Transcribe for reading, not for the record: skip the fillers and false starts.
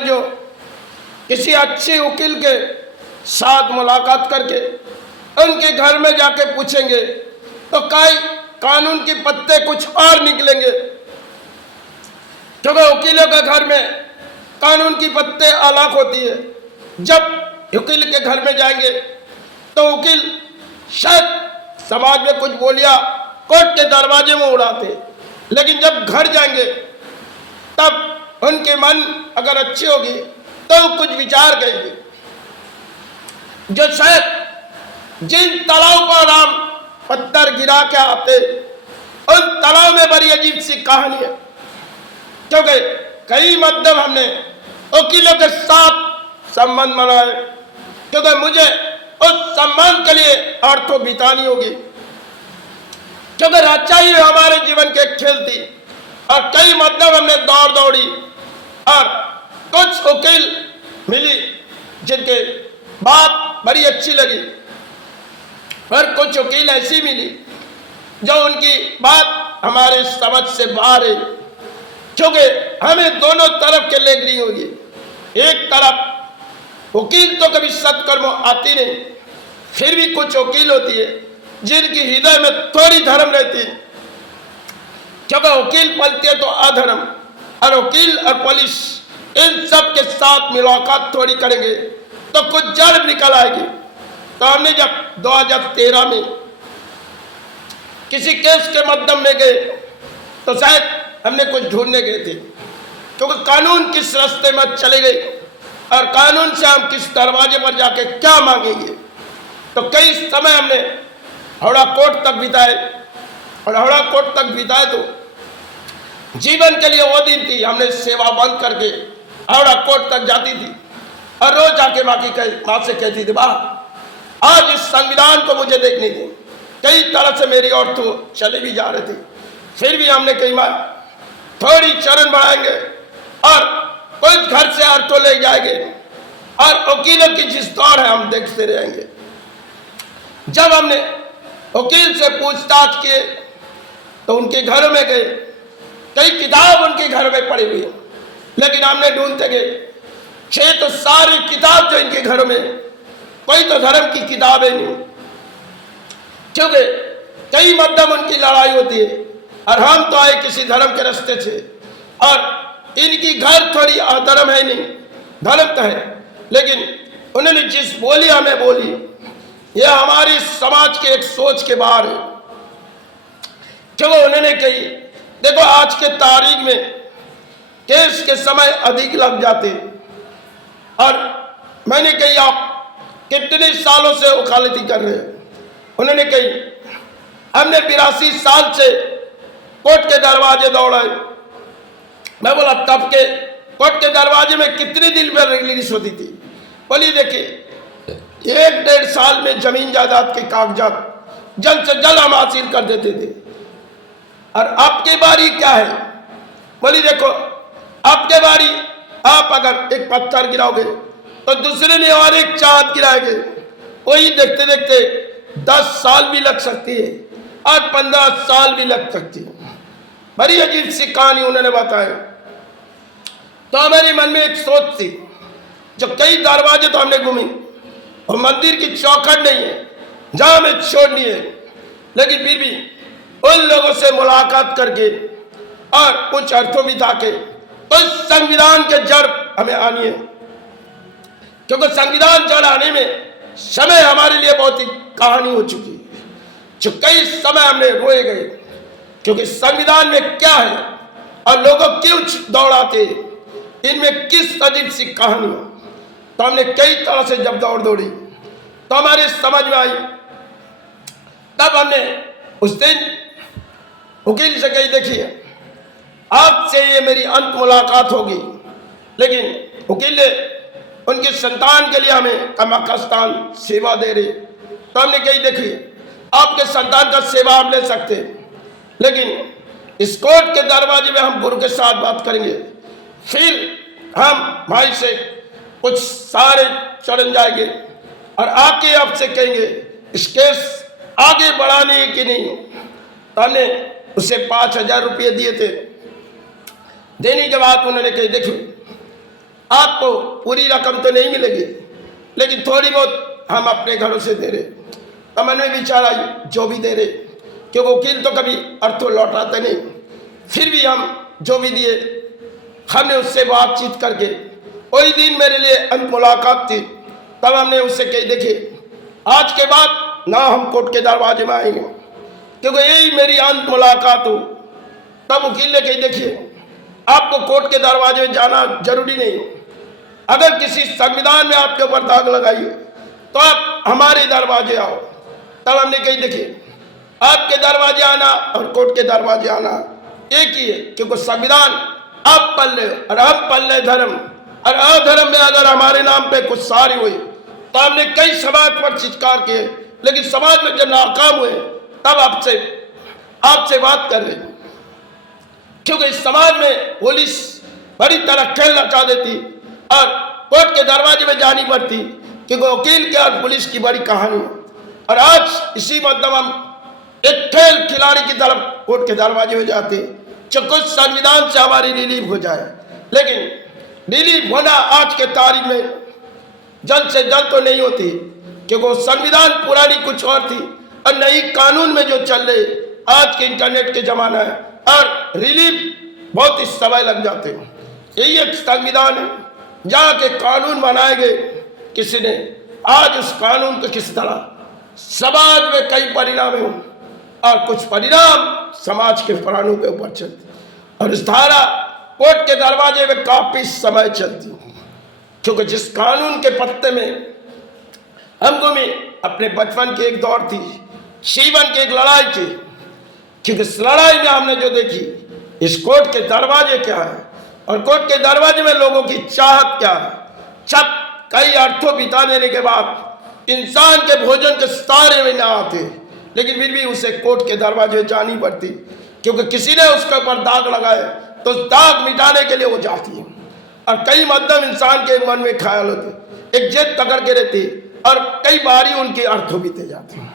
जो किसी अच्छे वकील के साथ मुलाकात करके उनके घर में जाके पूछेंगे तो कई कानून के पत्ते कुछ और निकलेंगे, क्योंकि वकीलों के घर में कानून की पत्ते अलग होती है। जब वकील के घर में जाएंगे तो वकील शायद समाज में कुछ बोलिया कोर्ट के दरवाजे में उड़ाते, लेकिन जब घर जाएंगे तब उनके मन अगर अच्छी होगी तो कुछ विचार करेंगे जो शायद जिन तालाब पर हम पत्थर गिरा के आते उन तालाब में बड़ी अजीब सी कहानी है, क्योंकि कई मतलब हमने वकीलों के साथ संबंध बनाए, क्योंकि मुझे उस संबंध के लिए अर्थों बितानी होगी, क्योंकि सच्चाई हमारे जीवन के खेल थी। और कई मतलब हमने दौड़ दौड़ी और कुछ वकील मिली जिनके बात बड़ी अच्छी लगी, और कुछ वकील ऐसी मिली जो उनकी बात हमारे समझ से बाहर है, क्योंकि हमें दोनों तरफ के लेगनी होगी। एक तरफ वकील तो कभी सत्कर्म आती नहीं, फिर भी कुछ वकील होती है जिनकी हृदय में थोड़ी धर्म रहती है, क्योंकि वकील पलते तो अधर्म, और वकील और पुलिस इन सब के साथ मुलाकात थोड़ी करेंगे तो कुछ जड़ निकल आएगी। तो हमने जब 2013 में किसी केस के माध्यम में गए तो शायद हमने कुछ ढूंढने गए थे, क्योंकि कानून किस रास्ते में चले गए और कानून से हम किस दरवाजे पर जाके क्या मांगेंगे। तो कई समय हमने हावड़ा कोर्ट तक बिताए, और हावड़ा कोर्ट तक बिताए तो जीवन के लिए वो दिन थी हमने सेवा बंद करके हावड़ा कोर्ट तक जाती थी और रोज आके माँ से कहती थी, वाह आज इस संविधान को मुझे देखने दी। कई तरह से मेरी और तो चले भी जा रहे थे, फिर भी हमने कई बार थोड़ी चरण बढ़ाएंगे और कुछ घर से अर्थों ले जाएंगे, और वकीलों की जिस दौड़ है हम देखते रहेंगे। जब हमने वकील से पूछताछ किए तो उनके घरों में गए, कई किताब उनके घर में पड़ी हुई है, लेकिन हमने ढूंढते गए 6 तो सारी किताब जो इनके घरों में, कोई तो धर्म की किताब है नहीं, क्योंकि कई मध्यम उनकी लड़ाई होती है और हम तो आए किसी धर्म के रास्ते से, और इनकी घर थोड़ी अधर्म है नहीं, धर्म तो है, लेकिन उन्होंने जिस बोली हमें बोली यह हमारी समाज के एक सोच के बाहर है। क्योंकि उन्होंने कही, देखो आज के तारीख में केस के समय अधिक लग जाते, और मैंने कही आप कितने सालों से वकालती कर रहे हैं। उन्होंने कही हमने 82 साल से कोर्ट के दरवाजे दौड़ाए। मैं बोला तब के कोर्ट के दरवाजे में कितने दिन में रिलीज होती थी? बोली देखिए 1-1.5 साल में जमीन जायदाद के कागजात जल्द से जल्द हम हासिल कर देते थे। और आपकी बारी क्या है? बोली देखो आपके बारी, आप अगर एक पत्थर गिराओगे तो दूसरे ने और एक चांद गिराएंगे, वही देखते देखते 10 साल भी लग सकती है और 15 साल भी लग सकती है। बड़ी अजीब सी कहानी उन्होंने बताया। तो हमारे मन में एक सोच थी, जो कई दरवाजे तो हमने घूमी और मंदिर की चौखट नहीं है जहां हमें छोड़नी है, लेकिन फिर भी उन लोगों से मुलाकात करके और कुछ अर्थों बिता के उस संविधान के जड़ हमें आनी है, क्योंकि संविधान जड़ आने में समय हमारे लिए बहुत ही कहानी हो चुकी है, जो कई समय हमने रोए गए, क्योंकि संविधान में क्या है और लोगों क्यों दौड़ाते, इनमें किस अजीब सी कहानी हो। तो हमने कई तरह से जब दौड़ दौड़ी तो हमारे समझ में आई। तब हमने उस दिन वकील से कही, देखिए आपसे ये मेरी अंत मुलाकात होगी, लेकिन वकील ने उनके संतान के लिए हमें कमाकस्तान सेवा दे रहे। तो हमने कही देखिए आपके संतान का सेवा आप ले सकते, लेकिन इस कोर्ट के दरवाजे में हम गुरु के साथ बात करेंगे, फिर हम भाई से कुछ सारे चढ़ जाएंगे और आके आपसे कहेंगे इस केस आगे बढ़ाने है कि नहीं। तो हमने उसे 5000 रुपये दिए थे। देने के बाद उन्होंने कही देखिए आपको पूरी रकम तो नहीं मिलेगी, लेकिन थोड़ी बहुत हम अपने घरों से दे रहे। तो मन में विचार आई, जो भी दे रहे, क्योंकि वकील तो कभी अर्थों लौटाते नहीं, फिर भी हम जो भी दिए, हमने उससे बातचीत करके, वही दिन मेरे लिए अंत मुलाकात थी। तब हमने उससे कही, देखिए आज के बाद ना हम कोर्ट के दरवाजे में आएंगे, क्योंकि यही मेरी अंत मुलाकात हो। तब वकील ने कही, देखिए आपको कोर्ट के दरवाजे में जाना जरूरी नहीं हो, अगर किसी संविधान में आपके ऊपर दाग लगाई तो आप हमारे दरवाजे आओ। तब हमने कही, देखिए आपके दरवाजे आना और कोर्ट के दरवाजे आना एक ही है, क्योंकि संविधान आप पल्ले और हम पल्ले धर्म, और अधर्म में अगर हमारे नाम पे कुछ सारी हुई तो हमने कई समाज पर चित्कार किए, लेकिन समाज में जब नाकाम हुए तब आपसे बात कर रहे हैं, क्योंकि इस समाज में पुलिस बड़ी तरह खेल रचा देती और कोर्ट के दरवाजे में जानी पड़ती, क्योंकि वकील के और पुलिस की बड़ी कहानी है। और आज इसी मतलब हम एक खेल खिलाड़ी की तरफ कोर्ट के दरवाजे में जाते, जो कुछ संविधान से हमारी रिलीव हो जाए, लेकिन रिलीव होना आज के तारीख में जल्द से जल्द तो नहीं होती, क्योंकि वो संविधान पुरानी कुछ और थी और नई कानून में जो चल रहे आज के इंटरनेट के जमाना है, और रिलीफ बहुत ही समय लग जाते हैं। यही एक संविधान है जहाँ के कानून बनाए गए किसी ने, आज उस कानून को किस तरह समाज में कई परिणाम है और कुछ परिणाम समाज के प्राणों के ऊपर चलते, और इस धारा कोर्ट के दरवाजे में काफी समय चलती, क्योंकि जिस कानून के पत्ते में हमको भी अपने बचपन की एक दौर थी, जीवन की एक लड़ाई थी, क्योंकि इस लड़ाई में हमने जो देखी, इस कोर्ट के दरवाजे क्या है और कोर्ट के दरवाजे में लोगों की चाहत क्या है। जब कई अर्थों बिता देने के बाद इंसान के भोजन के सारे में ना आते, लेकिन फिर भी उसे कोर्ट के दरवाजे जानी पड़ती, क्योंकि किसी ने उसके ऊपर दाग लगाए तो दाग मिटाने के लिए वो जाती है। और कई मध्यम इंसान के मन में ख्याल होते, एक जेद पकड़ के रहती, और कई बारी उनके अर्थों बीते जाते हैं।